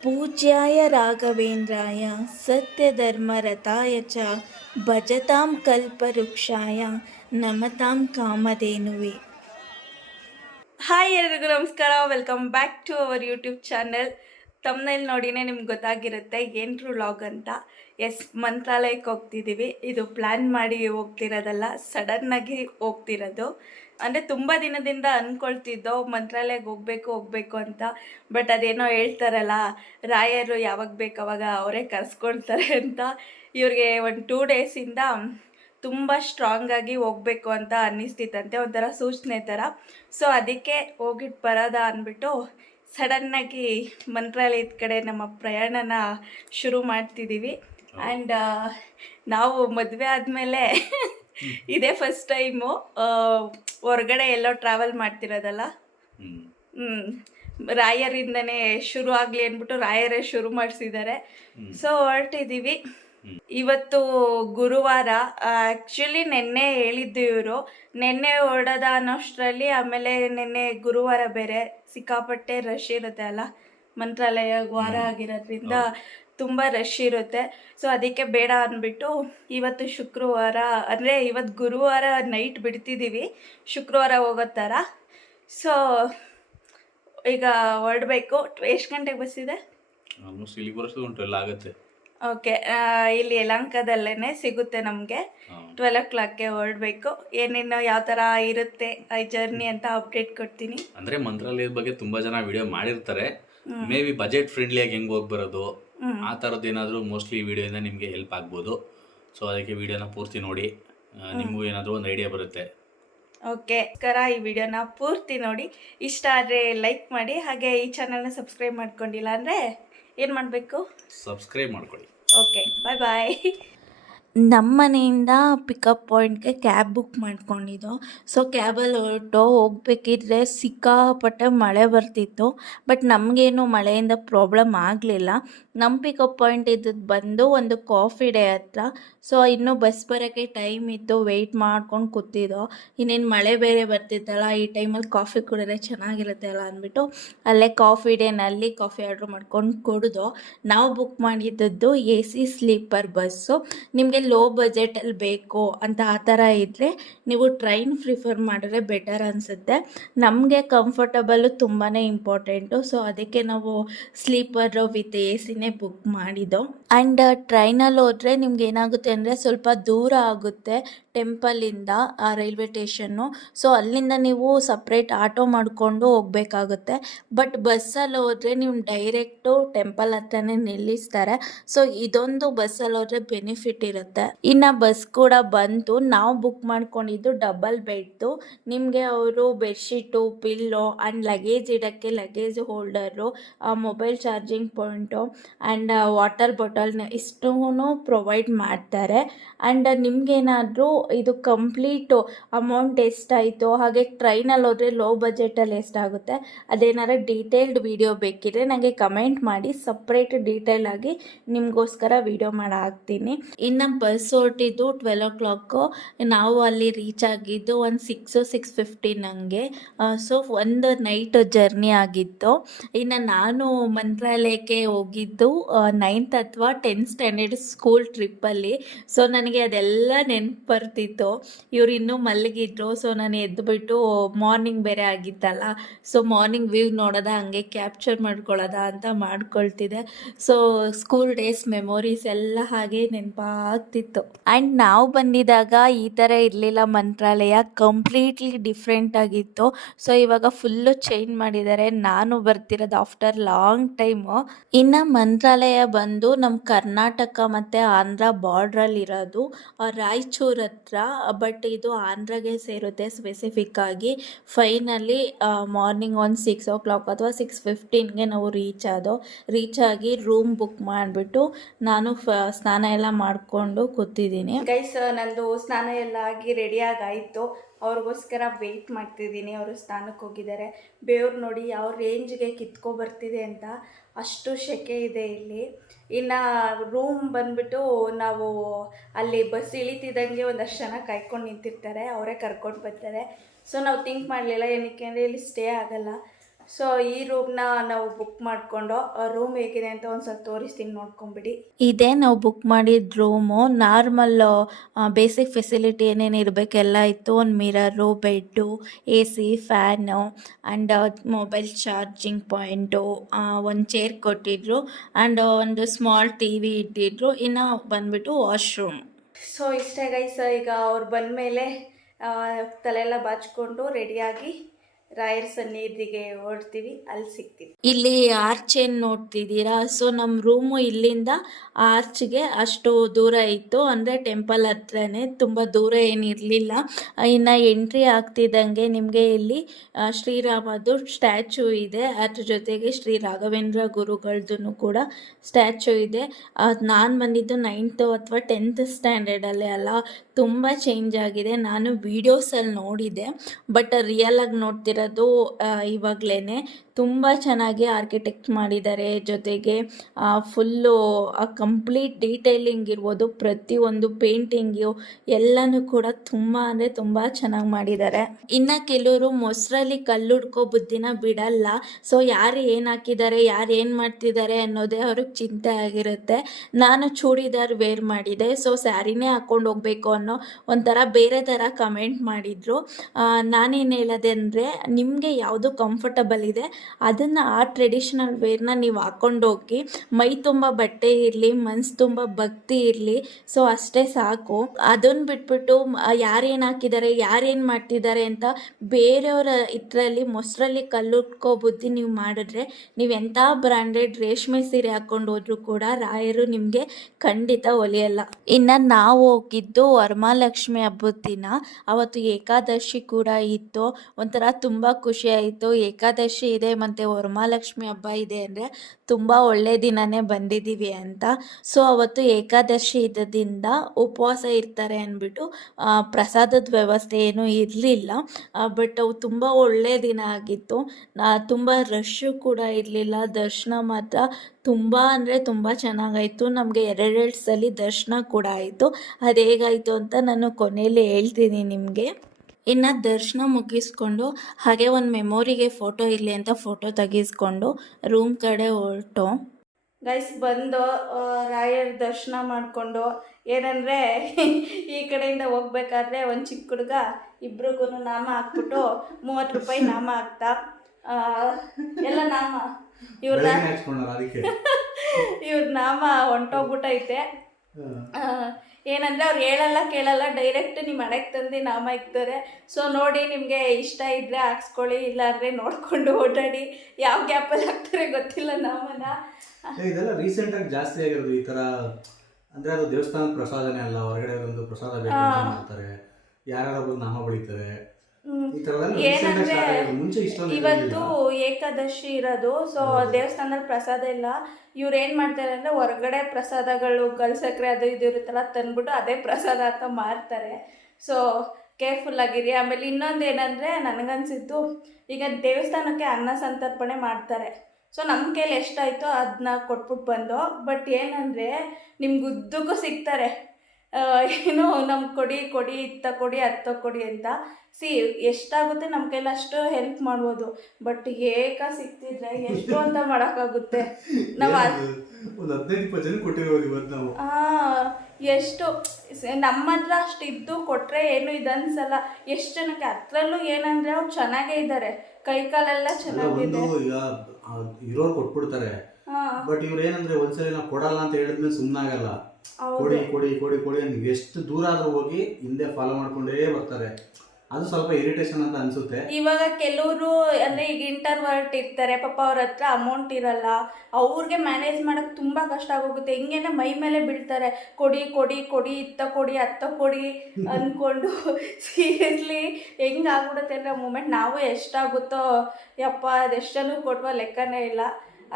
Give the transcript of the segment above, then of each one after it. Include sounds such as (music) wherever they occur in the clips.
पूज्याय राघवेन्द्राय सत्यधर्मरताय च भजतां कल्पवृक्षाय ನಮತಾಂ ಕಾಮಧೇನುವೆ ಹಾಯ್ ಎಲ್ರಿಗೂ ನಮಸ್ಕಾರ welcome back to our YouTube channel ತಮ್ಮನೇಲಿ ನೋಡಿನೇ ನಿಮ್ಗೆ ಗೊತ್ತಾಗಿರುತ್ತೆ ಏನ್ರು ವ್ಲಾಗ್ ಅಂತ ಎಸ್ ಮಂತ್ರಾಲಯಕ್ಕೆ ಹೋಗ್ತಿದ್ದೀವಿ ಇದು ಪ್ಲ್ಯಾನ್ ಮಾಡಿ ಹೋಗ್ತಿರೋದಲ್ಲ ಸಡನ್ನಾಗಿ ಹೋಗ್ತಿರೋದು ಅಂದರೆ ತುಂಬ ದಿನದಿಂದ ಅಂದ್ಕೊಳ್ತಿದ್ದೋ ಮಂತ್ರಾಲಯಕ್ಕೆ ಹೋಗ್ಬೇಕು ಹೋಗ್ಬೇಕು ಅಂತ ಬಟ್ ಅದೇನೋ ಹೇಳ್ತಾರಲ್ಲ ರಾಯರು ಯಾವಾಗ ಬೇಕು ಅವಾಗ ಅವರೇ ಕರ್ಸ್ಕೊಳ್ತಾರೆ ಅಂತ ಇವ್ರಿಗೆ ಒಂದು ಟೂ ಡೇಸಿಂದ ತುಂಬ ಸ್ಟ್ರಾಂಗ್ ಆಗಿ ಹೋಗ್ಬೇಕು ಅಂತ ಅನ್ನಿಸ್ತಿತ್ತಂತೆ ಒಂಥರ ಸೂಚನೆ ಥರ ಸೊ ಅದಕ್ಕೆ ಹೋಗಿಟ್ಟು ಬರೋದ ಅಂದ್ಬಿಟ್ಟು ಸಡನ್ನಾಗಿ ಮಂತ್ರಾಲಯದ ಕಡೆ ನಮ್ಮ ಪ್ರಯಾಣನ ಶುರು ಮಾಡ್ತಿದ್ದೀವಿ ಆ್ಯಂಡ್ ನಾವು ಮದುವೆ ಆದಮೇಲೆ ಇದೇ ಫಸ್ಟ್ ಟೈಮು ಹೊರಗಡೆ ಎಲ್ಲೋ ಟ್ರಾವೆಲ್ ಮಾಡ್ತಿರೋದಲ್ಲ? ಹ್ಮ್. ರಾಯರಿಂದನೇ ಶುರು ಆಗಲಿ ಅಂದ್ಬಿಟ್ಟು ರಾಯರೇ ಶುರು ಮಾಡಿಸಿದ್ದಾರೆ. ಸೊ ಹೊರಟಿದ್ದೀವಿ ಇವತ್ತು ಗುರುವಾರ ಆ್ಯಕ್ಚುಲಿ ನಿನ್ನೆ ಹೇಳಿದ್ದು ಇವರು. ನಿನ್ನೆ ಹೊರಡೋದ ಅನ್ನೋಷ್ಟರಲ್ಲಿ ಆಮೇಲೆ ನಿನ್ನೆ ಗುರುವಾರ ಬೇರೆ ಸಿಕ್ಕಾಪಟ್ಟೆ ರಶ್ ಇರುತ್ತೆ ಅಲ್ಲ? ಮಂತ್ರಾಲಯ ವಾರ ಆಗಿರೋದ್ರಿಂದ ತುಂಬ ರಶ್ ಇರುತ್ತೆ. ಸೊ ಅದಕ್ಕೆ ಬೇಡ ಅಂದ್ಬಿಟ್ಟು ಇವತ್ತು ಶುಕ್ರವಾರ ಅಂದರೆ ಇವತ್ತು ಗುರುವಾರ ನೈಟ್ ಬಿಡ್ತಿದ್ದೀವಿ ಶುಕ್ರವಾರ ಹೋಗೋ ಥರ. ಸೊ ಈಗ ಹೊರಡಬೇಕು. ಎಷ್ಟು ಗಂಟೆಗೆ ಬಸ್ ಇದೆ? ಆಗುತ್ತೆ. ಓಕೆ ಇಲ್ಲಿ ಯಲಹಂಕದಲ್ಲೇ ಸಿಗುತ್ತೆ ನಮಗೆ. ಟ್ವೆಲ್ ಓ ಕ್ಲಾಕ್ಗೆ ಹೊರಡಬೇಕು. ಏನೇನು ಯಾವ ಥರ ಇರುತ್ತೆ ಐ ಜರ್ನಿ ಅಂತ ಅಪ್ಡೇಟ್ ಕೊಡ್ತೀನಿ. ಅಂದರೆ ಮಂತ್ರಾಲಯದ ಬಗ್ಗೆ ತುಂಬ ಜನ ವಿಡಿಯೋ ಮಾಡಿರ್ತಾರೆ. ಮೇ ಬಿ ಬಜೆಟ್ ಫ್ರೆಂಡ್ಲಿ ಹೆಂಗೆ ಹೆಂಗ್ ಹೋಗಿ ಬರೋದು? ಆ ಥರದ್ದು ಏನಾದರೂ ಮೋಸ್ಟ್ಲಿ ವಿಡಿಯೋಯಿಂದ ನಿಮಗೆ ಹೆಲ್ಪ್ ಆಗ್ಬೋದು. ಸೊ ಅದಕ್ಕೆ ವಿಡಿಯೋನ ಪೂರ್ತಿ ನೋಡಿ. ನಿಮಗೂ ಏನಾದರೂ ಒಂದು ಐಡಿಯಾ ಬರುತ್ತೆ. ಓಕೆ ಕರ ಈ ವಿಡಿಯೋನ ಪೂರ್ತಿ ನೋಡಿ. ಇಷ್ಟ ಆದರೆ ಲೈಕ್ ಮಾಡಿ ಹಾಗೆ ಈ ಚಾನಲ್ನ ಸಬ್ಸ್ಕ್ರೈಬ್ ಮಾಡ್ಕೊಂಡಿಲ್ಲ ಅಂದರೆ ಏನು ಮಾಡಬೇಕು? ಸಬ್ಸ್ಕ್ರೈಬ್ ಮಾಡ್ಕೊಳ್ಳಿ. ಓಕೆ ಬಾಯ್ ಬಾಯ್ ನಮ್ಮ ಮನೆಯಿಂದ ಪಿಕಪ್ ಪಾಯಿಂಟ್ಗೆ ಕ್ಯಾಬ್ ಬುಕ್ ಮಾಡ್ಕೊಂಡಿದ್ದು. ಸೊ ಕ್ಯಾಬಲ್ಲಿ ಹೊರಟು ಹೋಗ್ಬೇಕಿದ್ರೆ ಸಿಕ್ಕಾಪಟ್ಟೆ ಮಳೆ ಬರ್ತಿತ್ತು. ಬಟ್ ನಮಗೇನು ಮಳೆಯಿಂದ ಪ್ರಾಬ್ಲಮ್ ಆಗಲಿಲ್ಲ. ನಮ್ಮ ಪಿಕಪ್ ಪಾಯಿಂಟ್ ಇದ್ದದ್ದು ಬಂದು ಒಂದು ಕಾಫಿ ಡೇ ಹತ್ರ ಸೊ ಇನ್ನೂ ಬಸ್ ಬರೋಕ್ಕೆ ಟೈಮ್ ಇತ್ತು ವೆಯ್ಟ್ ಮಾಡ್ಕೊಂಡು ಕೂತಿದ್ದೋ. ಇನ್ನೇನು ಮಳೆ ಬೇರೆ ಬರ್ತಿತ್ತಲ್ಲ, ಈ ಟೈಮಲ್ಲಿ ಕಾಫಿ ಕುಡಿದ್ರೆ ಚೆನ್ನಾಗಿರುತ್ತೆ ಅಲ್ಲ ಅಂದ್ಬಿಟ್ಟು ಅಲ್ಲೇ ಕಾಫಿ ಡೇನಲ್ಲಿ ಕಾಫಿ ಆರ್ಡ್ರ್ ಮಾಡ್ಕೊಂಡು ಕುಡಿದು ನಾವು ಬುಕ್ ಮಾಡಿದ್ದದ್ದು ಎ ಸಿ ಸ್ಲೀಪರ್ ಬಸ್ಸು ನಿಮಗೆ ಲೋ ಬಜೆಟಲ್ಲಿ ಬೇಕು ಅಂತ ಆ ಥರ ಇದ್ದರೆ ನೀವು ಟ್ರೈನ್ ಪ್ರಿಫರ್ ಮಾಡಿದ್ರೆ ಬೆಟರ್ ಅನಿಸುತ್ತೆ. ನಮಗೆ ಕಂಫರ್ಟಬಲ್ಲು ತುಂಬಾ ಇಂಪಾರ್ಟೆಂಟು ಸೊ ಅದಕ್ಕೆ ನಾವು ಸ್ಲೀಪರ್ ವಿತ್ ಎ ಸಿನೇ ಬುಕ್ ಮಾಡಿದ್ದು? ಆ್ಯಂಡ್ ಟ್ರೈನಲ್ಲಿ ಹೋದರೆ ನಿಮ್ಗೆ ಏನಾಗುತ್ತೆ ಅಂದರೆ ಸ್ವಲ್ಪ ದೂರ ಆಗುತ್ತೆ. ಟೆಂಪಲಿಂದ ಆ ರೈಲ್ವೆ ಸ್ಟೇಷನ್ನು. ಸೊ, ಅಲ್ಲಿಂದ ನೀವು ಸಪ್ರೇಟ್ ಆಟೋ ಮಾಡಿಕೊಂಡು ಹೋಗಬೇಕಾಗುತ್ತೆ. ಬಟ್ ಬಸ್ಸಲ್ಲಿ ಹೋದರೆ ನೀವು ಡೈರೆಕ್ಟು ಟೆಂಪಲ್ ಹತ್ರನೇ ನಿಲ್ಲಿಸ್ತಾರೆ. ಸೊ, ಇದೊಂದು ಬಸ್ಸಲ್ಲಿ ಹೋದರೆ ಬೆನಿಫಿಟ್ ಇರುತ್ತೆ. ಇನ್ನು ಬಸ್ ಕೂಡ ಬಂತು. ನಾವು ಬುಕ್ ಮಾಡ್ಕೊಂಡಿದ್ದು ಡಬಲ್ ಬೆಡ್ದು ನಿಮಗೆ ಅವರು bedsheet, pillow and luggage ಇಡೋಕ್ಕೆ luggage holder mobile charging point and water ಬಾಟಲ್ನ ಇಷ್ಟೂ ಪ್ರೊವೈಡ್ ಮಾಡ್ತಾರೆ. ಆ್ಯಂಡ್ ನಿಮ್ಗೇನಾದರೂ ಇದು ಕಂಪ್ಲೀಟು ಅಮೌಂಟ್ ಎಷ್ಟಾಯಿತು? ಹಾಗೆ ಟ್ರೈನಲ್ಲಿ ಹೋದರೆ ಲೋ ಬಜೆಟಲ್ಲಿ ಎಷ್ಟಾಗುತ್ತೆ? ಅದೇನಾರ ಡೀಟೇಲ್ಡ್ ವಿಡಿಯೋ ಬೇಕಿದ್ರೆ ನನಗೆ ಕಮೆಂಟ್ ಮಾಡಿ, ಸಪ್ರೇಟ್ ಡೀಟೇಲ್ ಆಗಿ ನಿಮಗೋಸ್ಕರ ವಿಡಿಯೋ ಮಾಡಿ ಹಾಕ್ತೀನಿ ಇನ್ನು ಬಸ್ ಹೊರಟಿದ್ದು ಟ್ವೆಲ್ ಓ ಕ್ಲಾಕು. ನಾವು ಅಲ್ಲಿ ರೀಚ್ ಆಗಿದ್ದು ಒಂದು ಸಿಕ್ಸು, ಸಿಕ್ಸ್ ಫಿಫ್ಟೀನ್ ಹಂಗೆ ಸೊ ಒಂದು ನೈಟ್ ಜರ್ನಿ ಆಗಿತ್ತು. ಇನ್ನು ನಾನು ಮಂತ್ರಾಲಯಕ್ಕೆ ಹೋಗಿದ್ದು ನೈನ್ತ್ ಅಥವಾ ಟೆಂತ್ ಸ್ಟ್ಯಾಂಡರ್ಡ್ ಸ್ಕೂಲ್ ಟ್ರಿಪ್ಪಲ್ಲಿ. ಸೊ ನನಗೆ ಅದೆಲ್ಲ ನೆನಪು ಬರ್ತಿತ್ತು ಇವ್ರು ಇನ್ನೂ ಮಲಗಿದ್ರು ಸೊ ನಾನು ಎದ್ದುಬಿಟ್ಟು ಮಾರ್ನಿಂಗ್ ಬೇರೆ ಆಗಿತ್ತಲ್ಲ. ಸೊ ಮಾರ್ನಿಂಗ್ ವ್ಯೂ ನೋಡೋದ, ಹಂಗೆ ಕ್ಯಾಪ್ಚರ್ ಮಾಡ್ಕೊಳ್ಳೋದ ಅಂತ ಮಾಡ್ಕೊಳ್ತಿದ್ದೆ ಸೊ ಸ್ಕೂಲ್ ಡೇಸ್ ಮೆಮೊರೀಸ್ ಎಲ್ಲ ಹಾಗೆ ನೆನಪಾಗ್ತಿತ್ತು. ಆ್ಯಂಡ್ ನಾವು ಬಂದಿದ್ದಾಗ ಈ ಥರ ಇರಲಿಲ್ಲ. ಮಂತ್ರಾಲಯ ಕಂಪ್ಲೀಟ್ಲಿ ಡಿಫ್ರೆಂಟ್ ಆಗಿತ್ತು. ಸೊ ಇವಾಗ ಫುಲ್ಲು ಚೇಂಜ್ ಮಾಡಿದ್ದಾರೆ ನಾನು ಬರ್ತಿರೋದು ಆಫ್ಟರ್ ಲಾಂಗ್ ಟೈಮು ಇನ್ನು ಮಂತ್ರಾಲಯ ಬಂದು ನಮ್ಮ ಕರ್ನಾಟಕ ಮತ್ತು ಆಂಧ್ರ ಬಾರ್ಡ್ರಲ್ಲಿರೋದು ಹತ್ರ. ಬಟ್ ಇದು ಆಂಧ್ರಗೆ ಸೇರುತ್ತೆ ಸ್ಪೆಸಿಫಿಕ್ ಆಗಿ. ಫೈನಲಿ ಮಾರ್ನಿಂಗ್ ಒಂದು ಸಿಕ್ಸ್ ಓ ಕ್ಲಾಕ್ ಅಥವಾ ಸಿಕ್ಸ್ ಫಿಫ್ಟೀನ್ಗೆ ನಾವು ರೀಚ್ ಆದೋ ರೀಚ್ ಆಗಿ ರೂಮ್ ಬುಕ್ ಮಾಡಿಬಿಟ್ಟು ನಾನು ಫ, ಸ್ನಾನ ಎಲ್ಲ ಮಾಡಿಕೊಂಡು ಕೂತಿದ್ದೀನಿ. ಗೈಸ್ ನಂದು ಸ್ನಾನ ಎಲ್ಲ ಆಗಿ ರೆಡಿಯಾಗಿ ಆಯಿತು ಅವ್ರಿಗೋಸ್ಕರ ವೆಯ್ಟ್ ಮಾಡ್ತಿದ್ದೀನಿ, ಅವರು ಸ್ಥಾನಕ್ಕೆ ಹೋಗಿದ್ದಾರೆ. ಬೇವ್ರು ನೋಡಿ ಯಾವ ರೇಂಜ್ಗೆ ಕಿತ್ಕೊ ಬರ್ತಿದೆ ಅಂತ ಅಷ್ಟು ಸೆಕೆ ಇದೆ ಇಲ್ಲಿ. ಇನ್ನು ರೂಮ್ ಬಂದ್ಬಿಟ್ಟು ನಾವು ಅಲ್ಲಿ ಬಸ್ ಇಳಿತಿದ್ದಂಗೆ ಒಂದಷ್ಟು ಜನ ಕಾಯ್ಕೊಂಡು ನಿಂತಿರ್ತಾರೆ, ಅವರೇ ಕರ್ಕೊಂಡು ಬರ್ತಾರೆ. ಸೊ ನಾವು ಥಿಂಕ್ ಮಾಡಲಿಲ್ಲ ಏನಕ್ಕೆ ಅಂದರೆ ಇಲ್ಲಿ ಸ್ಟೇ ಆಗಲ್ಲ. ಸೊ ಈ ರೂಮ್ನ ನಾವು ಬುಕ್ ಮಾಡಿಕೊಂಡು ರೂಮ್ ಹೇಗಿದೆ ಅಂತ ಒಂದ್ಸಲ ತೋರಿಸ್ತೀನಿ ನೋಡ್ಕೊಂಬಿಡಿ. ಇದೇ ನಾವು ಬುಕ್ ಮಾಡಿದ ರೂಮು ನಾರ್ಮಲ್ ಬೇಸಿಕ್ ಫೆಸಿಲಿಟಿ ಏನೇನು ಇರಬೇಕೆಲ್ಲ ಇತ್ತು. ಒಂದು mirror bed A C fan and mobile charging point ಒಂದು ಚೇರ್ ಕೊಟ್ಟಿದ್ರು ಆ್ಯಂಡ್ ಒಂದು ಸ್ಮಾಲ್ ಟಿ ವಿ ಇಟ್ಟಿದ್ರು. ಇನ್ನು ಬಂದ್ಬಿಟ್ಟು ವಾಶ್ರೂಮ್ ಸೊ ಇಷ್ಟೇ ಗೈಸ್ ಈಗ ಅವ್ರು ಬಂದಮೇಲೆ ತಲೆಯೆಲ್ಲ ಬಾಚ್ಕೊಂಡು ರೆಡಿಯಾಗಿ ರಾಯರ್ ಸನ್ನಿಧಿಗೆ ಹೊರಡ್ತೀವಿ, ಅಲ್ಲಿ ಸಿಗ್ತೀವಿ. ಇಲ್ಲಿ ಆರ್ಚ್ ಏನು ನೋಡ್ತಿದ್ದೀರಾ? ಸೊ ನಮ್ಮ ರೂಮು ಇಲ್ಲಿಂದ ಆರ್ಚ್ಗೆ ಅಷ್ಟು ದೂರ ಇತ್ತು. ಅಂದರೆ ಟೆಂಪಲ್ ಹತ್ರನೇ ತುಂಬ ದೂರ ಏನಿರಲಿಲ್ಲ ಇನ್ನು ಎಂಟ್ರಿ ಆಗ್ತಿದ್ದಂಗೆ ನಿಮಗೆ ಇಲ್ಲಿ ಶ್ರೀರಾಮದು ಸ್ಟ್ಯಾಚು ಇದೆ. ಅದ್ರ ಜೊತೆಗೆ ಶ್ರೀ ರಾಘವೇಂದ್ರ ಗುರುಗಳದ್ದು ಕೂಡ ಸ್ಟ್ಯಾಚು ಇದೆ. ನಾನು ಬಂದಿದ್ದು ನೈನ್ತು ಅಥವಾ ಟೆಂತ್ ಸ್ಟ್ಯಾಂಡರ್ಡಲ್ಲೇ ಅಲ್ಲ ತುಂಬ ಚೇಂಜ್ ಆಗಿದೆ. ನಾನು ವೀಡಿಯೋಸಲ್ಲಿ ನೋಡಿದೆ ಬಟ್ ರಿಯಲಾಗಿ ನೋಡ್ತಿರೋದು ಇವಾಗಲೇ ತುಂಬ ಚೆನ್ನಾಗಿ ಆರ್ಕಿಟೆಕ್ಟ್ ಮಾಡಿದ್ದಾರೆ. ಜೊತೆಗೆ ಫುಲ್ಲು ಕಂಪ್ಲೀಟ್ ಡೀಟೇಲಿಂಗ್ ಇರ್ಬೋದು. ಪ್ರತಿಯೊಂದು ಪೇಂಟಿಂಗು ಎಲ್ಲನೂ ಕೂಡ ತುಂಬ ಅಂದರೆ ತುಂಬ ಚೆನ್ನಾಗಿ ಮಾಡಿದ್ದಾರೆ. ಇನ್ನು ಕೆಲವರು ಮೊಸರಲ್ಲಿ ಕಲ್ಲುಡ್ಕೋ ಬುದ್ಧಿನ ಬಿಡಲ್ಲ. ಸೊ ಯಾರು ಏನು ಹಾಕಿದ್ದಾರೆ, ಯಾರು ಏನು ಮಾಡ್ತಿದ್ದಾರೆ ಅನ್ನೋದೇ ಅವ್ರಿಗೆ ಚಿಂತೆ ಆಗಿರುತ್ತೆ. ನಾನು ಚೂಡಿದಾರ್ ವೇರ್ ಮಾಡಿದೆ. ಸೊ ಸ್ಯಾರಿನೇ ಹಾಕ್ಕೊಂಡು ಹೋಗ್ಬೇಕು ಅನ್ನೋ ಒಂಥರ ಬೇರೆ ಥರ ಕಮೆಂಟ್ ಮಾಡಿದರು. ನಾನೇನು ಹೇಳೋದೆ ಅಂದರೆ, ನಿಮಗೆ ಯಾವುದು ಕಂಫರ್ಟಬಲ್ ಇದೆ ಅದನ್ನು ಆ ಟ್ರೆಡಿಷನಲ್ ವೇರ್ನ ನೀವು ಹಾಕ್ಕೊಂಡೋಗಿ ಮೈ ತುಂಬ ಬಟ್ಟೆ ಇರಲಿ, ಮನ್ಸು ತುಂಬ ಭಕ್ತಿ ಇರಲಿ ಸೊ ಅಷ್ಟೇ ಸಾಕು. ಅದನ್ನು ಬಿಟ್ಬಿಟ್ಟು ಯಾರೇನು ಹಾಕಿದ್ದಾರೆ ಯಾರೇನು ಮಾಡ್ತಿದ್ದಾರೆ ಅಂತ ಬೇರೆಯವರ ಇದರಲ್ಲಿ, ಮೊಸರಲ್ಲಿ ಕಲ್ಲುಟ್ಕೋ ಬುದ್ಧಿ ನೀವು ಮಾಡಿದ್ರೆ ನೀವು ಎಂಥ ಬ್ರ್ಯಾಂಡೆಡ್ ರೇಷ್ಮೆ ಸೀರೆ ಹಾಕ್ಕೊಂಡು ಹೋದ್ರೂ ಕೂಡ ರಾಯರು ನಿಮಗೆ ಖಂಡಿತ ಒಲಿಯಲ್ಲ. ಇನ್ನು ನಾವು ಹೋಗಿದ್ದು ವರಮಹಾಲಕ್ಷ್ಮಿ ಹಬ್ಬದ ದಿನ. ಅವತ್ತು ಏಕಾದಶಿ ಕೂಡ ಇತ್ತು. ಒಂಥರ ತುಂಬ ಖುಷಿ ಆಯಿತು. ಏಕಾದಶಿ ಇದೆ ಮತ್ತು ವರಮಹಾಲಕ್ಷ್ಮಿ ಹಬ್ಬ ಇದೆ ಅಂದರೆ ತುಂಬ ಒಳ್ಳೆ ದಿನನೇ ಬಂದಿದ್ದೀವಿ ಅಂತ. ಸೊ ಅವತ್ತು ಏಕಾದಶಿ ಇದ್ದದಿಂದ ಉಪವಾಸ ಇರ್ತಾರೆ ಅಂದ್ಬಿಟ್ಟು ಪ್ರಸಾದದ ವ್ಯವಸ್ಥೆ ಏನೂ ಇರಲಿಲ್ಲ. ಬಟ್ ಅವು ತುಂಬ ಒಳ್ಳೆಯ ದಿನ ಆಗಿತ್ತು. ತುಂಬ ರಶ್ಶು ಕೂಡ ಇರಲಿಲ್ಲ. ದರ್ಶನ ಮಾತ್ರ ತುಂಬ ಅಂದರೆ ತುಂಬ ಚೆನ್ನಾಗಾಯಿತು. ನಮಗೆ ಎರಡೆರಡು ಸಲ ದರ್ಶನ ಕೂಡ ಆಯಿತು. ಅದು ಹೇಗಾಯಿತು ಅಂತ ನಾನು ಕೊನೆಯಲ್ಲಿ ಹೇಳ್ತೀನಿ ನಿಮಗೆ. ಇನ್ನು ದರ್ಶನ ಮುಗಿಸ್ಕೊಂಡು ಹಾಗೆ ಒಂದು ಮೆಮೊರಿಗೆ ಫೋಟೋ ಇರಲಿ ಅಂತ ಫೋಟೋ ತೆಗಿಸ್ಕೊಂಡು ರೂಮ್ ಕಡೆ ಹೊರಟು. ಗೈಸ್ ಬಂದು ರಾಯರ್ ದರ್ಶನ ಮಾಡಿಕೊಂಡು ಏನಂದರೆ ಈ ಕಡೆಯಿಂದ ಹೋಗ್ಬೇಕಾದ್ರೆ ಒಂದು ಚಿಕ್ಕ ಹುಡುಗ ಇಬ್ರಿಗೂ ನಾಮ ಹಾಕ್ಬಿಟ್ಟು ಮೂವತ್ತು ರೂಪಾಯಿ ನಾಮ ಹಾಕ್ತಾ ಎಲ್ಲ ನಾಮ ಇವ್ರ ಅದಕ್ಕೆ? (laughs) ಇವ್ರ ನಾಮ ಹೊಂಟೋಗ್ಬಿಟ್ಟೈತೆ ಏನಂದ್ರೆ ಅವ್ರು ಹೇಳಲ್ಲ ಕೇಳಲ್ಲ ಡೈರೆಕ್ಟ್ ನಿಮ್ಮ ಮನೆಗೆ ತಂದು ನಾಮ ಇಕ್ತಾರೆ. ಸೊ ನೋಡಿ ನಿಮಗೆ ಇಷ್ಟ ಇದ್ದರೆ ಹಾಕ್ಸ್ಕೊಳ್ಳಿ ಇಲ್ಲಾಂದರೆ ನೋಡಿಕೊಂಡು ಓಡಾಡಿ. ಯಾವ ಗ್ಯಾಪಲ್ಲಿ ಹಾಕ್ತಾರೆ ಗೊತ್ತಿಲ್ಲ ನಾಮನ ಇದೆಲ್ಲ ರೀಸೆಂಟಾಗಿ ಜಾಸ್ತಿ ಆಗಿರೋದು ಈ ಥರ ಅಂದ್ರೆ ಅದು ದೇವಸ್ಥಾನದ ಪ್ರಸಾದನೇ ಅಲ್ಲ ಹೊರಗಡೆ ಒಂದು ಪ್ರಸಾದ ಬೇಕು ಅಂತ ಮಾಡ್ತಾರೆ. ಯಾರ್ಯಾರು ನಾಮ ಬಳಿತಾರೆ. ಏನಂದ್ರೆ ಇವತ್ತು ಏಕಾದಶಿ ಇರೋದು ಸೊ. ದೇವಸ್ಥಾನದಲ್ಲಿ ಪ್ರಸಾದ ಇಲ್ಲ. ಇವ್ರು ಏನು ಮಾಡ್ತಾರೆ ಅಂದ್ರೆ ಹೊರಗಡೆ ಪ್ರಸಾದಗಳು ಕಲ್ಸಕ್ರೆ ಅದು ಇದು ಇರುತ್ತಲ್ಲ ತಂದ್ಬಿಟ್ಟು ಅದೇ ಪ್ರಸಾದ ಅಂತ ಮಾರ್ತಾರೆ. ಸೊ ಕೇರ್ಫುಲ್ ಆಗಿರಿ. ಆಮೇಲೆ ಇನ್ನೊಂದು ಏನಂದ್ರೆ ನನಗನ್ಸಿದ್ದು ಈಗ ದೇವಸ್ಥಾನಕ್ಕೆ ಅನ್ನ ಸಂತರ್ಪಣೆ ಮಾಡ್ತಾರೆ. ಸೊ ನಮ್ಮ ಕೈಲಿ ಎಷ್ಟಾಯಿತೋ ಅದನ್ನ ಕೊಟ್ಬಿಟ್ಟು ಬಂದು ಬಟ್ ಏನಂದ್ರೆ ನಿಮ್ಗೆ ಉದ್ದಕ್ಕೂ ಸಿಗ್ತಾರೆ. ಏನು ನಮ್ಗೆ ಕೊಡಿ ಕೊಡಿ ಇತ್ತ ಕೊಡಿ ಅತ್ತ ಕೊಡಿ ಅಂತ. ಸಿ ಎಷ್ಟಾಗುತ್ತೆ ನಮ್ಮ ಕೈಲಿ ಅಷ್ಟು ಹೆಲ್ಪ್ ಮಾಡ್ಬೋದು. ಬಟ್ ಏಕ ಸಿಕ್ತಿದ್ರೆ ಎಷ್ಟು ಅಂತ ಮಾಡೋಕ್ಕಾಗುತ್ತೆ. ನಾವು ಆ, ಎಷ್ಟು ನಮ್ಮ ಹತ್ರ ಅಷ್ಟು ಇದ್ದು ಕೊಟ್ಟರೆ ಏನು ಇದು ಅನ್ಸಲ್ಲ ಎಷ್ಟು ಜನಕ್ಕೆ ಅದರಲ್ಲೂ ಏನಂದ್ರೆ ಅವ್ರು ಚೆನ್ನಾಗೇ ಇದ್ದಾರೆ ಕೈ ಕಾಲೆಲ್ಲ ಚೆನ್ನಾಗಿದೆ. ಇರೋರು ಕೊಟ್ಬಿಡ್ತಾರೆ. ಹಾಂ ಬಟ್ ಇವ್ರು ಏನಂದ್ರೆ ಒಂದ್ಸಲಿ ನಾವು ಕೊಡಲ್ಲ ಅಂತ ಹೇಳಿದ್ಮೇಲೆ ಸುಮ್ಮನಾಗಲ್ಲ ಕೊಡಿ ಕೊಡಿ ಕೊಡಿ ಕೊಡಿ ಅಂತ ಎಷ್ಟು ದೂರ ಆದ್ರೂ ಹೋಗಿ ಹಿಂದೆ ಫಾಲೋ ಮಾಡ್ಕೊಂಡೇ ಬರ್ತಾರೆ. ಅದು ಸ್ವಲ್ಪ ಇರಿಟೇಷನ್ ಅಂತ ಅನ್ಸುತ್ತೆ. ಇವಾಗ ಕೆಲವರು ಅಂದ್ರೆ ಈಗ ಇಂಟರ್ವರ್ಟ್ ಇರ್ತಾರೆ ಪಾಪ ಅವ್ರ ಹತ್ರ ಅಮೌಂಟ್ ಇರಲ್ಲ ಅವ್ರಿಗೆ ಮ್ಯಾನೇಜ್ ಮಾಡಕ್ ತುಂಬಾ ಕಷ್ಟ ಆಗೋಗುತ್ತೆ. ಹಿಂಗೇನೆ ಮೈ ಮೇಲೆ ಬೀಳ್ತಾರೆ ಕೊಡಿ ಕೊಡಿ ಕೊಡಿ ಇತ್ತ ಕೊಡಿ ಅತ್ತ ಕೊಡಿ ಅನ್ಕೊಂಡು (laughs) ಸೀರಿಯಸ್ಲಿ ಹೆಂಗ್ ಆಗ್ಬಿಡುತ್ತೆ ಅಂದ್ರೆ ಮೂಮೆಂಟ್ ನಾವು ಎಷ್ಟಾಗುತ್ತೋ ಯಪ್ಪ ಅದೆಷ್ಟು ಕೊಟ್ಟುವ ಲೆಕ್ಕನೇ ಇಲ್ಲ.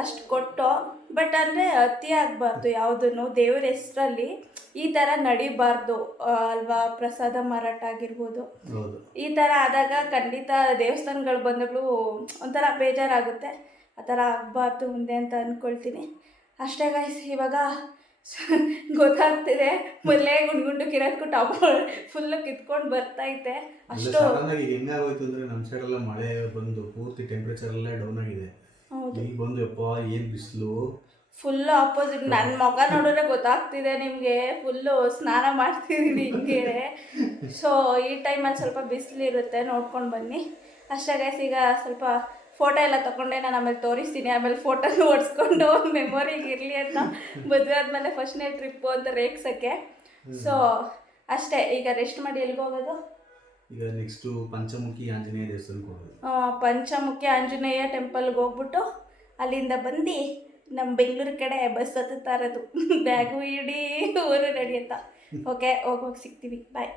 ಅಷ್ಟು ಕೊಟ್ಟೋ ಬಟ್ ಅಂದರೆ ಅತಿ ಆಗಬಾರ್ದು ಯಾವುದನ್ನು. ದೇವ್ರ ಹೆಸರಲ್ಲಿ ಈ ಥರ ನಡಿಬಾರ್ದು ಅಲ್ವಾ ಪ್ರಸಾದ ಮಾರಾಟ ಆಗಿರ್ಬೋದು. ಈ ಥರ ಆದಾಗ ಖಂಡಿತ ದೇವಸ್ಥಾನಗಳು ಬಂದಾಗಲೂ ಒಂಥರ ಬೇಜಾರಾಗುತ್ತೆ. ಆ ಥರ ಆಗಬಾರ್ದು ಮುಂದೆ ಅಂತ ಅಂದ್ಕೊಳ್ತೀನಿ ಅಷ್ಟೇ ಗಾಯ್ಸ್ ಇವಾಗ ಗೊತ್ತಾಗ್ತಿದೆ. ಮೊದಲೇ ಗುಂಡು ಗುಂಡು ಕಿರಕ್ಕು ಟಾಪ್ ಫುಲ್ಲು ಕಿತ್ಕೊಂಡು ಬರ್ತೈತೆ ಅಷ್ಟು ಹೆಂಗಾಗೋಯ್ತು ಅಂದ್ರೆ ನಮ್ಮ ಸೈಡ್ ಎಲ್ಲ ಮಳೆ ಬಂದು ಪೂರ್ತಿ ಟೆಂಪ್ರೇಚರ್ ಎಲ್ಲ ಡೌನ್ ಆಗಿದೆ. ಈಗ ಬಂದು ಯಪ್ಪ ಏನ್ ಬಿಸಿಲು? ಫುಲ್ ಆಪೋಸಿಟ್ ನನ್ನ ಮಗ ನೋಡಿದ್ರೆ ಗೊತ್ತಾಗ್ತಿದೆ ನಿಮಗೆ. ಫುಲ್ಲು ಸ್ನಾನ ಮಾಡ್ತಿದ್ದೀನಿ ಹಿಂಗೆ ಸೊ ಈ ಟೈಮಲ್ಲಿ ಸ್ವಲ್ಪ ಬಿಸಿಲಿರುತ್ತೆ ನೋಡ್ಕೊಂಡು ಬನ್ನಿ. ಅಷ್ಟೇ ಗೈಸ್ ಈಗ ಸ್ವಲ್ಪ ಫೋಟೋ ಎಲ್ಲ ತಗೊಂಡೆ. ನಾನು ಆಮೇಲೆ ತೋರಿಸ್ತೀನಿ. ಆಮೇಲೆ ಫೋಟೋನ ಓಡಿಸ್ಕೊಂಡು ಮೆಮೊರಿಗೆ ಇರಲಿ ಅಂತ. ಮದುವೆ ಆದಮೇಲೆ ಫಸ್ಟ್ನೇ ಟ್ರಿಪ್ಪು ಅಂತ ರೇಗ್ಸೋಕ್ಕೆ. ಸೊ ಅಷ್ಟೇ. ಈಗ ರೆಸ್ಟ್ ಮಾಡಿ ಎಲ್ಲಿಗೆ ಹೋಗೋದು ಈಗ ನೆಕ್ಸ್ಟು ಪಂಚಮುಖಿ ಆಂಜನೇಯ ದೇವಸ್ಥಾನಕ್ಕೆ ಹೋಗೋದು. ಪಂಚಮುಖಿ ಆಂಜನೇಯ ಟೆಂಪಲ್ಗೆ ಹೋಗ್ಬಿಟ್ಟು ಅಲ್ಲಿಂದ ಬಂದು ನಮ್ಮ ಬೆಂಗಳೂರು ಕಡೆ ಬಸ್ ಹತ್ತುತ್ತಾ ಇರೋದು. (laughs) ಬ್ಯಾಗು ಇಡೀ ಊರು ನಡೆಯುತ್ತಾ. ಓಕೆ ಹೋಗೋಗಿ ಸಿಗ್ತೀವಿ. ಬಾಯ್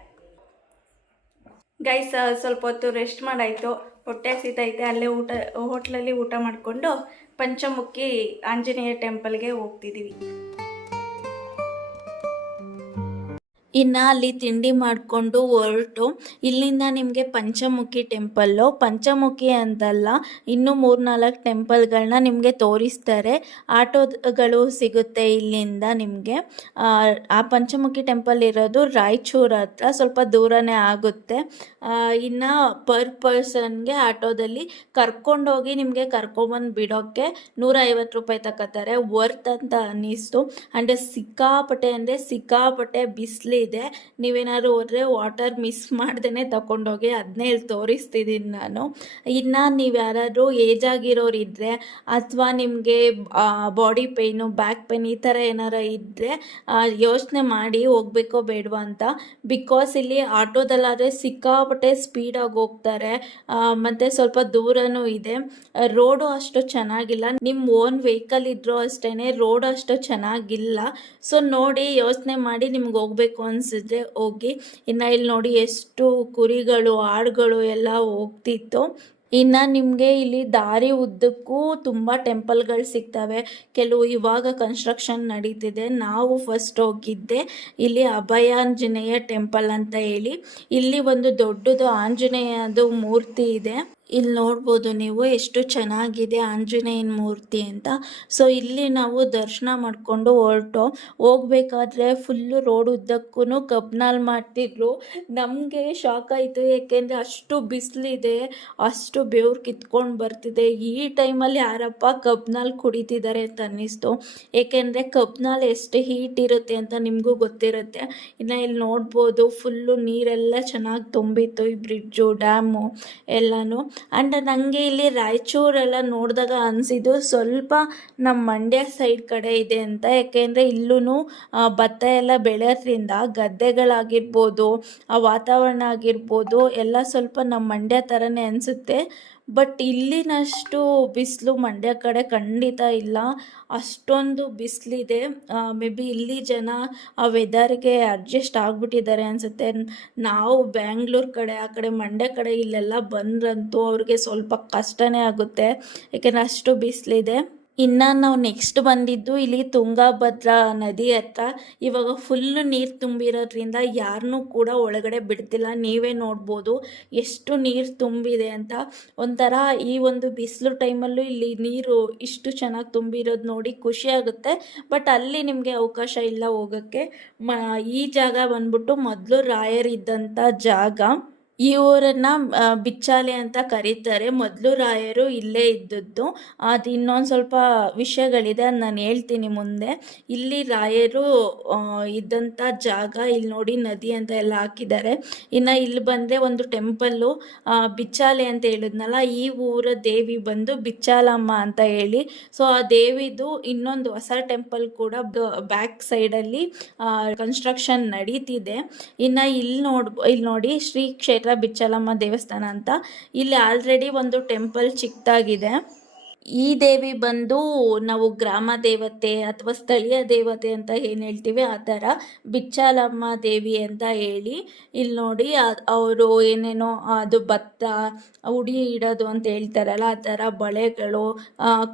ಗೈಸ್ ಸ್ವಲ್ಪ ಹೊತ್ತು ರೆಸ್ಟ್ ಮಾಡಾಯಿತು. ಹೊಟ್ಟೆ ಸೀತೈತೆ ಅಲ್ಲೇ ಊಟ ಹೋಟ್ಲಲ್ಲಿ ಊಟ ಮಾಡಿಕೊಂಡು ಪಂಚಮುಖಿ ಆಂಜನೇಯ ಟೆಂಪಲ್ಗೆ ಹೋಗ್ತಿದ್ದೀವಿ ಇನ್ನು ಅಲ್ಲಿ ತಿಂಡಿ ಮಾಡಿಕೊಂಡು ಹೊರಟು, ಇಲ್ಲಿಂದ ನಿಮಗೆ ಪಂಚಮುಖಿ ಟೆಂಪಲ್ಲು. ಪಂಚಮುಖಿ ಅಂತಲ್ಲ, ಇನ್ನೂ ಮೂರ್ನಾಲ್ಕು ಟೆಂಪಲ್ಗಳನ್ನ ನಿಮಗೆ ತೋರಿಸ್ತಾರೆ. ಆಟೋಗಳು ಸಿಗುತ್ತೆ ಇಲ್ಲಿಂದ ನಿಮಗೆ. ಆ ಪಂಚಮುಖಿ ಟೆಂಪಲ್ ಇರೋದು ರಾಯಚೂರು ಹತ್ರ, ಸ್ವಲ್ಪ ದೂರನೇ ಆಗುತ್ತೆ. ಇನ್ನು ಪರ್ ಪರ್ಸನ್ಗೆ ಆಟೋದಲ್ಲಿ ಕರ್ಕೊಂಡೋಗಿ ನಿಮಗೆ ಕರ್ಕೊಂಬಂದು ಬಿಡೋಕ್ಕೆ ನೂರ ಐವತ್ತು ರೂಪಾಯಿ ತಗೋತಾರೆ ವರ್ತ್ ಅಂತ ಅನ್ನಿಸ್ತು. ಆ್ಯಂಡ್ ಸಿಕ್ಕಾಪಟ್ಟೆ ಅಂದರೆ ಸಿಕ್ಕಾಪಟ್ಟೆ ಬಿಸಿಲಿದೆ ನೀವೇನಾದ್ರು ಹೋದ್ರೆ ವಾಟರ್ ಮಿಸ್ ಮಾಡ್ದೇ ತಗೊಂಡೋಗಿ ಅದನ್ನೇ ಇಲ್ಲಿ ತೋರಿಸ್ತಿದ್ದೀನಿ ನಾನು. ಇನ್ನು ನೀವು ಯಾರಾದರೂ ಏಜ್ ಇದ್ದರೆ ಅಥವಾ ನಿಮಗೆ ಬಾಡಿ ಪೇಯ್ನು ಬ್ಯಾಕ್ ಪೇನ್ ಈ ಥರ ಏನಾರ ಇದ್ದರೆ ಯೋಚನೆ ಮಾಡಿ ಹೋಗ್ಬೇಕೋ ಬೇಡವಾ ಅಂತ. ಬಿಕಾಸ್ ಇಲ್ಲಿ ಆಟೋದಲ್ಲಾದರೆ ಸಿಕ್ಕಾಪಟ್ಟೆ ಸ್ಪೀಡಾಗಿ ಹೋಗ್ತಾರೆ. ಮತ್ತು ಸ್ವಲ್ಪ ದೂರನೂ ಇದೆ. ರೋಡು ಅಷ್ಟು ಚೆನ್ನಾಗಿಲ್ಲ. ನಿಮ್ಮ ಓನ್ ವೆಹಿಕಲ್ ಇದ್ರೂ ಅಷ್ಟೇ ರೋಡ್ ಅಷ್ಟು ಚೆನ್ನಾಗಿಲ್ಲ. ಸೊ ನೋಡಿ ಯೋಚನೆ ಮಾಡಿ ನಿಮ್ಗೆ ಹೋಗ್ಬೇಕು ಅನಿಸಿದ್ರೆ ಹೋಗಿ, ಇನ್ನು ಇಲ್ಲಿ ನೋಡಿ ಎಷ್ಟು ಕುರಿಗಳು, ಆಡುಗಳು ಎಲ್ಲ ಹೋಗ್ತಿತ್ತು. ಇನ್ನು ನಿಮಗೆ ಇಲ್ಲಿ ದಾರಿ ಉದ್ದಕ್ಕೂ ತುಂಬ ಟೆಂಪಲ್ಗಳು ಸಿಗ್ತವೆ. ಕೆಲವು ಇವಾಗ ಕನ್ಸ್ಟ್ರಕ್ಷನ್ ನಡೀತಿದೆ. ನಾವು ಫಸ್ಟ್ ಹೋಗಿದ್ದೆ. ಇಲ್ಲಿ ಅಭಯಾಂಜನೇಯ ಟೆಂಪಲ್ ಅಂತ ಹೇಳಿ. ಇಲ್ಲಿ ಒಂದು ದೊಡ್ಡದು ಆಂಜನೇಯದು ಮೂರ್ತಿ ಇದೆ. ಇಲ್ಲಿ ನೋಡ್ಬೋದು ನೀವು ಎಷ್ಟು ಚೆನ್ನಾಗಿದೆ ಆಂಜನೇಯನ ಮೂರ್ತಿ ಅಂತ. ಸೊ ಇಲ್ಲಿ ನಾವು ದರ್ಶನ ಮಾಡಿಕೊಂಡು ಹೊರಟು. ಹೋಗ್ಬೇಕಾದ್ರೆ ಫುಲ್ಲು ರೋಡ್ ಉದ್ದಕ್ಕೂ ಕಬ್ನಾಲ್ ಮಾಡ್ತಿದ್ರು. ನಮಗೆ ಶಾಕ್ ಆಯಿತು. ಏಕೆಂದರೆ ಅಷ್ಟು ಬಿಸಿಲಿದೆ, ಅಷ್ಟು ಬೆವ್ರು ಕಿತ್ಕೊಂಡು ಬರ್ತಿದೆ. ಈ ಟೈಮಲ್ಲಿ ಯಾರಪ್ಪ ಕಬ್ನಾಲ್ ಕುಡಿತಿದ್ದಾರೆ ಅಂತ ಅನ್ನಿಸ್ತು. ಏಕೆಂದರೆ ಕಬ್ನಾಲ್ ಎಷ್ಟು ಹೀಟ್ ಇರುತ್ತೆ ಅಂತ ನಿಮಗೂ ಗೊತ್ತಿರುತ್ತೆ. ಇನ್ನು ಇಲ್ಲಿ ನೋಡ್ಬೋದು ಫುಲ್ಲು ನೀರೆಲ್ಲ ಚೆನ್ನಾಗಿ ತುಂಬಿತ್ತು ಈ ಬ್ರಿಡ್ಜು ಡ್ಯಾಮು ಎಲ್ಲನೂ. ಆ್ಯಂಡ್ ನನಗೆ ಇಲ್ಲಿ ರಾಯಚೂರೆಲ್ಲ ನೋಡಿದಾಗ ಅನಿಸಿದ್ದು ಸ್ವಲ್ಪ ನಮ್ಮ ಮಂಡ್ಯ ಸೈಡ್ ಕಡೆ ಇದೆ ಅಂತ. ಯಾಕೆಂದರೆ ಇಲ್ಲೂ ಭತ್ತ ಎಲ್ಲ ಬೆಳೆಯೋದ್ರಿಂದ ಗದ್ದೆಗಳಾಗಿರ್ಬೋದು, ಆ ವಾತಾವರಣ ಆಗಿರ್ಬೋದು, ಎಲ್ಲ ಸ್ವಲ್ಪ ನಮ್ಮ ಮಂಡ್ಯ ಥರನೇ ಅನಿಸುತ್ತೆ. ಬಟ್ ಇಲ್ಲಿನಷ್ಟು ಬಿಸಿಲು ಮಂಡ್ಯ ಕಡೆ ಖಂಡಿತ ಇಲ್ಲ. ಅಷ್ಟೊಂದು ಬಿಸಿಲಿದೆ. ಮೇ ಬಿ ಇಲ್ಲಿ ಜನ ಆ ವೆದರ್ಗೆ ಅಡ್ಜಸ್ಟ್ ಆಗಿಬಿಟ್ಟಿದ್ದಾರೆ ಅನಿಸುತ್ತೆ. ನಾವು ಬ್ಯಾಂಗ್ಳೂರು ಕಡೆ, ಆ ಕಡೆ ಮಂಡ್ಯ ಕಡೆ ಇಲ್ಲೆಲ್ಲ ಬಂದ್ರಂತೂ ಅವ್ರಿಗೆ ಸ್ವಲ್ಪ ಕಷ್ಟನೇ ಆಗುತ್ತೆ. ಯಾಕೆಂದರೆ ಅಷ್ಟು ಬಿಸಿಲಿದೆ. ಇನ್ನು ನಾವು ನೆಕ್ಸ್ಟ್ ಬಂದಿದ್ದು ಇಲ್ಲಿ ತುಂಗಭದ್ರಾ ನದಿ ಹತ್ರ. ಇವಾಗ ಫುಲ್ಲು ನೀರು ತುಂಬಿರೋದ್ರಿಂದ ಯಾರನ್ನೂ ಕೂಡ ಒಳಗಡೆ ಬಿಡ್ತಿಲ್ಲ. ನೀವೇ ನೋಡ್ಬೋದು ಎಷ್ಟು ನೀರು ತುಂಬಿದೆ ಅಂತ. ಒಂಥರ ಈ ಒಂದು ಬಿಸಿಲು ಟೈಮಲ್ಲೂ ಇಲ್ಲಿ ನೀರು ಇಷ್ಟು ಚೆನ್ನಾಗಿ ತುಂಬಿರೋದು ನೋಡಿ ಖುಷಿ ಆಗುತ್ತೆ. ಬಟ್ ಅಲ್ಲಿ ನಿಮಗೆ ಅವಕಾಶ ಇಲ್ಲ ಹೋಗೋಕ್ಕೆ. ಈ ಜಾಗ ಬಂದ್ಬಿಟ್ಟು ಮೊದಲು ರಾಯರಿದ್ದಂಥ ಜಾಗ. ಈ ಊರನ್ನು ಬಿಚ್ಚಾಲೆ ಅಂತ ಕರೀತಾರೆ. ಮೊದಲು ರಾಯರು ಇಲ್ಲೇ ಇದ್ದದ್ದು. ಅದು ಇನ್ನೊಂದು ಸ್ವಲ್ಪ ವಿಷಯಗಳಿದೆ ಅದು ನಾನು ಹೇಳ್ತೀನಿ ಮುಂದೆ. ಇಲ್ಲಿ ರಾಯರು ಇದ್ದಂಥ ಜಾಗ ಇಲ್ಲಿ ನೋಡಿ ನದಿ ಅಂತ ಎಲ್ಲ ಹಾಕಿದ್ದಾರೆ. ಇನ್ನು ಇಲ್ಲಿ ಬಂದರೆ ಒಂದು ಟೆಂಪಲ್ಲು ಬಿಚ್ಚಾಲೆ ಅಂತ ಹೇಳಿದ್ನಲ್ಲ, ಈ ಊರ ದೇವಿ ಬಂದು ಬಿಚ್ಚಾಲಮ್ಮ ಅಂತ ಹೇಳಿ. ಸೊ, ಆ ದೇವಿದು ಇನ್ನೊಂದು ಹೊಸ ಟೆಂಪಲ್ ಕೂಡ ಬ್ಯಾಕ್ ಸೈಡಲ್ಲಿ ಕನ್ಸ್ಟ್ರಕ್ಷನ್ ನಡೀತಿದೆ. ಇನ್ನು ಇಲ್ಲಿ ನೋಡ್ ಇಲ್ಲಿ ನೋಡಿ ಶ್ರೀ ಕ್ಷೇತ್ರ ಬಿಚ್ಚಲಮ್ಮ ದೇವಸ್ಥಾನ ಅಂತ. ಇಲ್ಲಿ ಆಲ್ರೆಡಿ ಒಂದು ಟೆಂಪಲ್ ಚಿಕ್ಕದಾಗಿದೆ ಈ ದೇವಿ ಬಂದು ನಾವು ಗ್ರಾಮ ದೇವತೆ ಅಥವಾ ಸ್ಥಳೀಯ ದೇವತೆ ಅಂತ ಏನು ಹೇಳ್ತೀವಿ? ಆ ಥರ ಬಿಚ್ಚಾಲಮ್ಮ ದೇವಿ ಅಂತ ಹೇಳಿ ಇಲ್ಲಿ ನೋಡಿ ಅವರು ಏನೇನೋ ಅದು ಭತ್ತ, ಉಡಿ ಇಡೋದು ಅಂತ ಹೇಳ್ತಾರಲ್ಲ, ಆ ಥರ ಬಳೆಗಳು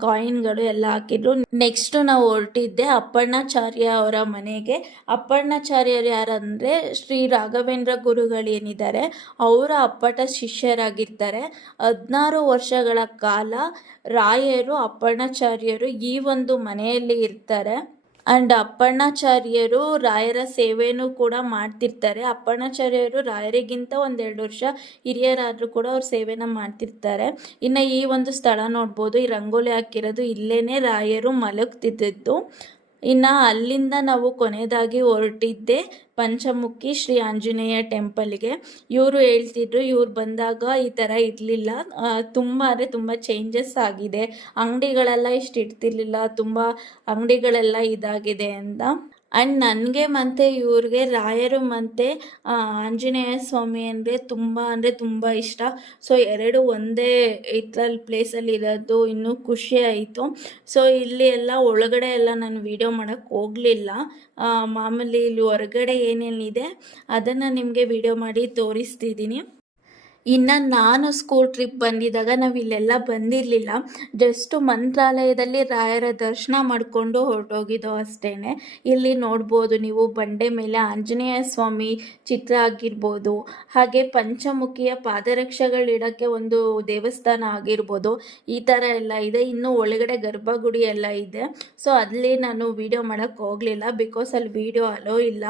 ಕಾಯಿನ್ಗಳು ಎಲ್ಲ ಹಾಕಿದ್ರು. ನೆಕ್ಸ್ಟ್ ನಾವು ಹೊರಟಿದ್ದೆ ಅಪ್ಪಣ್ಣಾಚಾರ್ಯ ಅವರ ಮನೆಗೆ. ಅಪ್ಪಣ್ಣಾಚಾರ್ಯರು ಯಾರಂದರೆ ಶ್ರೀ ರಾಘವೇಂದ್ರ ಗುರುಗಳು ಏನಿದ್ದಾರೆ ಅವರ ಅಪ್ಪಟ ಶಿಷ್ಯರಾಗಿರ್ತಾರೆ. ಹದಿನಾರು ವರ್ಷಗಳ ಕಾಲ ರಾಯರು ಅಪ್ಪಣ್ಣಾಚಾರ್ಯರು ಈ ಒಂದು ಮನೆಯಲ್ಲಿ ಇರ್ತಾರೆ. ಅಂಡ್ ಅಪ್ಪಣ್ಣಾಚಾರ್ಯರು ರಾಯರ ಸೇವೆನೂ ಕೂಡ ಮಾಡ್ತಿರ್ತಾರೆ. ಅಪ್ಪಣ್ಣಾಚಾರ್ಯರು ರಾಯರಿಗಿಂತ ಒಂದೆರಡು ವರ್ಷ ಹಿರಿಯರಾದರೂ ಕೂಡ ಅವ್ರ ಸೇವೆನ ಮಾಡ್ತಿರ್ತಾರೆ. ಇನ್ನು ಈ ಒಂದು ಸ್ಥಳ ನೋಡ್ಬೋದು. ಈ ರಂಗೋಲಿ ಹಾಕಿರೋದು ಇಲ್ಲೇ ರಾಯರು ಮಲಗ್ತಿದ್ದದ್ದು. ಇನ್ನು ಅಲ್ಲಿಂದ ನಾವು ಕೊನೆಯದಾಗಿ ಹೊರಟಿದ್ದೆ ಪಂಚಮುಖಿ ಶ್ರೀ ಆಂಜನೇಯ ಟೆಂಪಲ್ಗೆ. ಇವರು ಹೇಳ್ತಿದ್ರು, ಇವ್ರು ಬಂದಾಗ ಈ ಥರ ಇರಲಿಲ್ಲ. ತುಂಬ ಅಂದರೆ ತುಂಬ ಚೇಂಜಸ್ ಆಗಿದೆ. ಅಂಗಡಿಗಳೆಲ್ಲ ಇಷ್ಟು ಇಡ್ತಿರ್ಲಿಲ್ಲ. ತುಂಬ ಅಂಗಡಿಗಳೆಲ್ಲ ಇದಾಗಿದೆ ಅಂತ. ಆ್ಯಂಡ್ ನನಗೆ ಮತ್ತು ಇವ್ರಿಗೆ ರಾಯರು ಮತ್ತು ಆಂಜನೇಯ ಸ್ವಾಮಿ ಅಂದರೆ ತುಂಬ ಅಂದರೆ ತುಂಬ ಇಷ್ಟ. ಸೊ ಎರಡು ಒಂದೇ ಇದ್ರಲ್ಲಿ ಪ್ಲೇಸಲ್ಲಿ ಇರೋದು ಇನ್ನೂ ಖುಷಿ ಆಯಿತು. ಸೊ ಇಲ್ಲಿ ಎಲ್ಲ ಒಳಗಡೆ ಎಲ್ಲ ನಾನು ವೀಡಿಯೋ ಮಾಡೋಕ್ಕೆ ಹೋಗಲಿಲ್ಲ. ಮಾಮೂಲಿ ಇಲ್ಲಿ ಹೊರಗಡೆ ಏನೇನಿದೆ ಅದನ್ನು ನಿಮಗೆ ವೀಡಿಯೋ ಮಾಡಿ ತೋರಿಸ್ತಿದ್ದೀನಿ. ಇನ್ನು ನಾನು ಸ್ಕೂಲ್ ಟ್ರಿಪ್ ಬಂದಿದ್ದಾಗ ನಾವು ಇಲ್ಲೆಲ್ಲ ಬಂದಿರಲಿಲ್ಲ. ಜಸ್ಟು ಮಂತ್ರಾಲಯದಲ್ಲಿ ರಾಯರ ದರ್ಶನ ಮಾಡಿಕೊಂಡು ಹೊರಟೋಗಿದ್ದು ಅಷ್ಟೇ ಇಲ್ಲಿ ನೋಡ್ಬೋದು ನೀವು ಬಂಡೆ ಮೇಲೆ ಆಂಜನೇಯ ಸ್ವಾಮಿ ಚಿತ್ರ ಆಗಿರ್ಬೋದು, ಹಾಗೆ ಪಂಚಮುಖಿಯ ಪಾದರಕ್ಷೆಗಳಿಡೋಕ್ಕೆ ಒಂದು ದೇವಸ್ಥಾನ ಆಗಿರ್ಬೋದು, ಈ ಥರ ಎಲ್ಲ ಇದೆ. ಇನ್ನು ಒಳಗಡೆ ಗರ್ಭಗುಡಿ ಎಲ್ಲ ಇದೆ. ಸೊ ಅಲ್ಲಿ ನಾನು ವೀಡಿಯೋ ಮಾಡೋಕ್ಕೆ ಹೋಗಲಿಲ್ಲ ಬಿಕಾಸ್ ಅಲ್ಲಿ ವೀಡಿಯೋ ಅಲೋ ಇಲ್ಲ.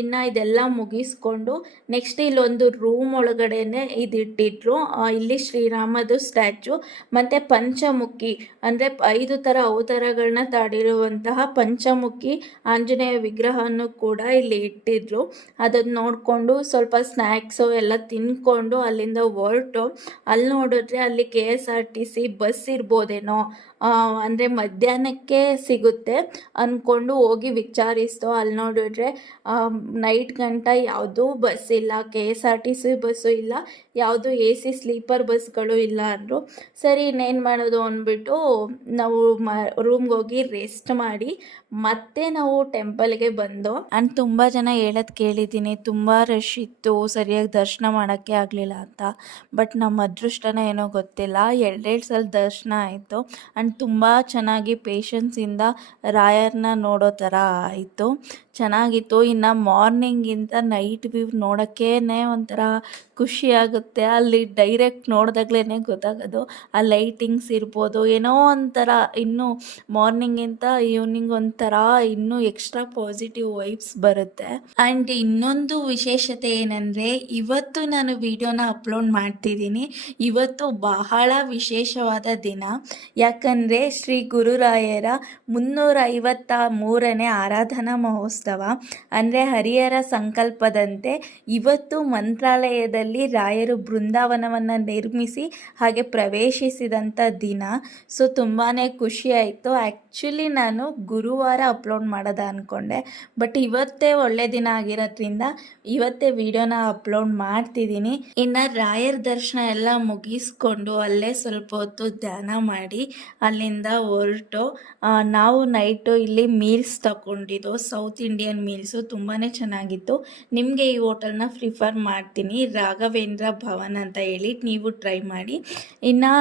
ಇನ್ನು ಇದೆಲ್ಲ ಮುಗಿಸ್ಕೊಂಡು ನೆಕ್ಸ್ಟ್ ಇಲ್ಲೊಂದು ರೂಮ್ ಒಳಗಡೆನೆ ಇದಿಟ್ಟಿದ್ರು. ಇಲ್ಲಿ ಶ್ರೀರಾಮದು ಸ್ಟ್ಯಾಚು, ಮತ್ತು ಪಂಚಮುಖಿ, ಅಂದರೆ ಐದು ಥರ ಅವತಾರಗಳನ್ನ ತಾಡಿರುವಂತಹ ಪಂಚಮುಖಿ ಆಂಜನೇಯ ವಿಗ್ರಹವನ್ನು ಕೂಡ ಇಲ್ಲಿ ಇಟ್ಟಿದ್ರು. ಅದನ್ನು ನೋಡಿಕೊಂಡು ಸ್ವಲ್ಪ ಸ್ನ್ಯಾಕ್ಸು ಎಲ್ಲ ತಿನ್ಕೊಂಡು ಅಲ್ಲಿಂದ ಹೊರಟು. ಅಲ್ಲಿ ನೋಡಿದ್ರೆ ಅಲ್ಲಿ K S R T C bus ಇರ್ಬೋದೇನೋ ಅಂದರೆ ಮಧ್ಯಾಹ್ನಕ್ಕೆ ಸಿಗುತ್ತೆ ಅಂದ್ಕೊಂಡು ಹೋಗಿ ವಿಚಾರಿಸ್ತೋ. ಅಲ್ಲಿ ನೋಡಿದ್ರೆ ನೈಟ್ ಗಂಟ ಯಾವುದೂ ಬಸ್ ಇಲ್ಲ, K S R T C bus ಇಲ್ಲ. ಯಾವುದು ಎ ಸಿ ಸ್ಲೀಪರ್ ಬಸ್ಗಳು ಇಲ್ಲ ಅಂದರು, ಸರಿ ಇನ್ನೇನು ಮಾಡೋದು ಅಂದ್ಬಿಟ್ಟು ನಾವು ಮ ರೂಮ್ಗೆ ಹೋಗಿ ರೆಸ್ಟ್ ಮಾಡಿ ಮತ್ತೆ ನಾವು ಟೆಂಪಲ್ಗೆ ಬಂದು ಆ್ಯಂಡ್ ತುಂಬ ಜನ ಹೇಳೋದು ಕೇಳಿದ್ದೀನಿ, ತುಂಬ ರಶ್ ಇತ್ತು, ಸರಿಯಾಗಿ ದರ್ಶನ ಮಾಡೋಕ್ಕೆ ಆಗಲಿಲ್ಲ ಅಂತ ಬಟ್ ನಮ್ಮ ಅದೃಷ್ಟನ ಏನೋ ಗೊತ್ತಿಲ್ಲ, ಎರಡೆರಡು ಸಲ ದರ್ಶನ ಆಯಿತು ಆ್ಯಂಡ್ ತುಂಬ ಚೆನ್ನಾಗಿ ಪೇಷನ್ಸಿಂದ ರಾಯರ್ನ ನೋಡೋ ಥರ ಆಯಿತು, ಚೆನ್ನಾಗಿತ್ತು, ಇನ್ನು ಮಾರ್ನಿಂಗಿಂದ ನೈಟ್ ವ್ಯೂ ನೋಡೋಕ್ಕೇ ಒಂಥರ ಖುಷಿ ಆಗುತ್ತೆ ಅಲ್ಲಿ ಡೈರೆಕ್ಟ್ ನೋಡಿದಾಗ್ಲೇ ಗೊತ್ತಾಗೋದು. ಆ ಲೈಟಿಂಗ್ಸ್ ಇರ್ಬೋದು, ಏನೋ ಒಂಥರ ಇನ್ನೂ ಮಾರ್ನಿಂಗಿಂತ ಈವ್ನಿಂಗ್ ಒಂಥರ ಇನ್ನೂ ಎಕ್ಸ್ಟ್ರಾ ಪಾಸಿಟಿವ್ ವೈಬ್ಸ್ ಬರುತ್ತೆ. ಆ್ಯಂಡ್ ಇನ್ನೊಂದು ವಿಶೇಷತೆ ಏನಂದರೆ, ಇವತ್ತು ನಾನು ವಿಡಿಯೋನ ಅಪ್ಲೋಡ್ ಮಾಡ್ತಿದ್ದೀನಿ. ಇವತ್ತು ಬಹಳ ವಿಶೇಷವಾದ ದಿನ. ಯಾಕಂದರೆ ಶ್ರೀ ಗುರುರಾಯರ ಮುನ್ನೂರ ಐವತ್ತ ಮೂರನೇ ಆರಾಧನಾ ಮಹೋತ್ಸವ. ಅಂದರೆ ಹರಿಹರ ಸಂಕಲ್ಪದಂತೆ ಇವತ್ತು ಮಂತ್ರಾಲಯದಲ್ಲಿ ರಾಯರು ಬೃಂದಾವನವನ್ನು ನಿರ್ಮಿಸಿ ಹಾಗೆ ಪ್ರವೇಶಿಸಿದಂಥ ದಿನ. ಸೊ ತುಂಬಾ ಖುಷಿ ಆಯಿತು. ಆ್ಯಕ್ಚುಲಿ ನಾನು ಗುರುವಾರ ಅಪ್ಲೋಡ್ ಮಾಡೋದ ಅಂದ್ಕೊಂಡೆ ಬಟ್ ಇವತ್ತೇ ಒಳ್ಳೆ ದಿನ ಆಗಿರೋದ್ರಿಂದ ಇವತ್ತೇ ವಿಡಿಯೋನ ಅಪ್ಲೋಡ್ ಮಾಡ್ತಿದ್ದೀನಿ. ಇನ್ನು ರಾಯರ ದರ್ಶನ ಎಲ್ಲ ಮುಗಿಸ್ಕೊಂಡು ಅಲ್ಲೇ ಸ್ವಲ್ಪ ಹೊತ್ತು ಧ್ಯಾನ ಮಾಡಿ ಅಲ್ಲಿಂದ ಹೊರಟು. ನಾವು ನೈಟು ಇಲ್ಲಿ ಮೀಲ್ಸ್ ತಗೊಂಡಿದ್ದು. ಸೌತ್ ಇಂಡಿಯನ್ ಮೀಲ್ಸು ತುಂಬಾ ಚೆನ್ನಾಗಿತ್ತು. ನಿಮಗೆ ಈ ಹೋಟೆಲ್ನ ಪ್ರಿಫರ್ ಮಾಡ್ತೀನಿ. ರಾಘವೇಂದ್ರ ಭವನ್ ಅಂತ ಹೇಳಿ ನೀವು ಟ್ರೈ ಮಾಡಿ. ಇನ್ನು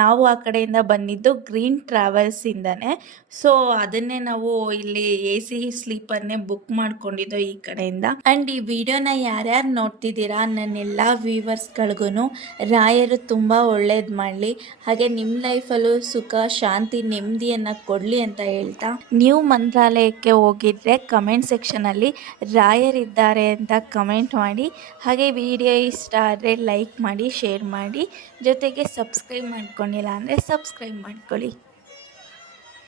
ನಾವು ಆ ಕಡೆಯಿಂದ ಬಂದಿದ್ದು ಗ್ರೀನ್ ಟ್ರಾವೆಲ್ಸಿಂದನೇ ಸೊ, ಅದನ್ನೇ ನಾವು ಇಲ್ಲಿ ಎ ಸಿ ಸ್ಲೀಪರ್ನೇ ಬುಕ್ ಮಾಡ್ಕೊಂಡಿದ್ದು ಈ ಕಡೆಯಿಂದ. ಆ್ಯಂಡ್ ಈ ವಿಡಿಯೋನ ಯಾರ್ಯಾರು ನೋಡ್ತಿದ್ದೀರಾ ನನ್ನೆಲ್ಲ ವ್ಯೂವರ್ಸ್ಗಳಿಗೂ ರಾಯರು ತುಂಬ ಒಳ್ಳೇದು ಮಾಡಲಿ. ಹಾಗೆ ನಿಮ್ಮ ಲೈಫಲ್ಲೂ ಸುಖ, ಶಾಂತಿ, ನೆಮ್ಮದಿಯನ್ನು ಕೊಡಲಿ ಅಂತ ಹೇಳ್ತಾ. ನೀವು ಮಂತ್ರಾಲಯಕ್ಕೆ ಹೋಗಿದ್ರೆ ಕಮೆಂಟ್ ಸೆಕ್ಷನಲ್ಲಿ ರಾಯರಿದ್ದಾರೆ ಅಂತ ಕಮೆಂಟ್ ಮಾಡಿ. ಹಾಗೆ ವಿಡಿಯೋ ಇಷ್ಟ ಆದರೆ ಲೈಕ್ ಮಾಡಿ ಶೇರ್ ಮಾಡಿ. ಜೊತೆಗೆ ಸಬ್ಸ್ಕ್ರೈಬ್ ಮಾಡ್ಕೊಂಡಿಲ್ಲ ಅಂದರೆ ಸಬ್ಸ್ಕ್ರೈಬ್ ಮಾಡ್ಕೊಳ್ಳಿ.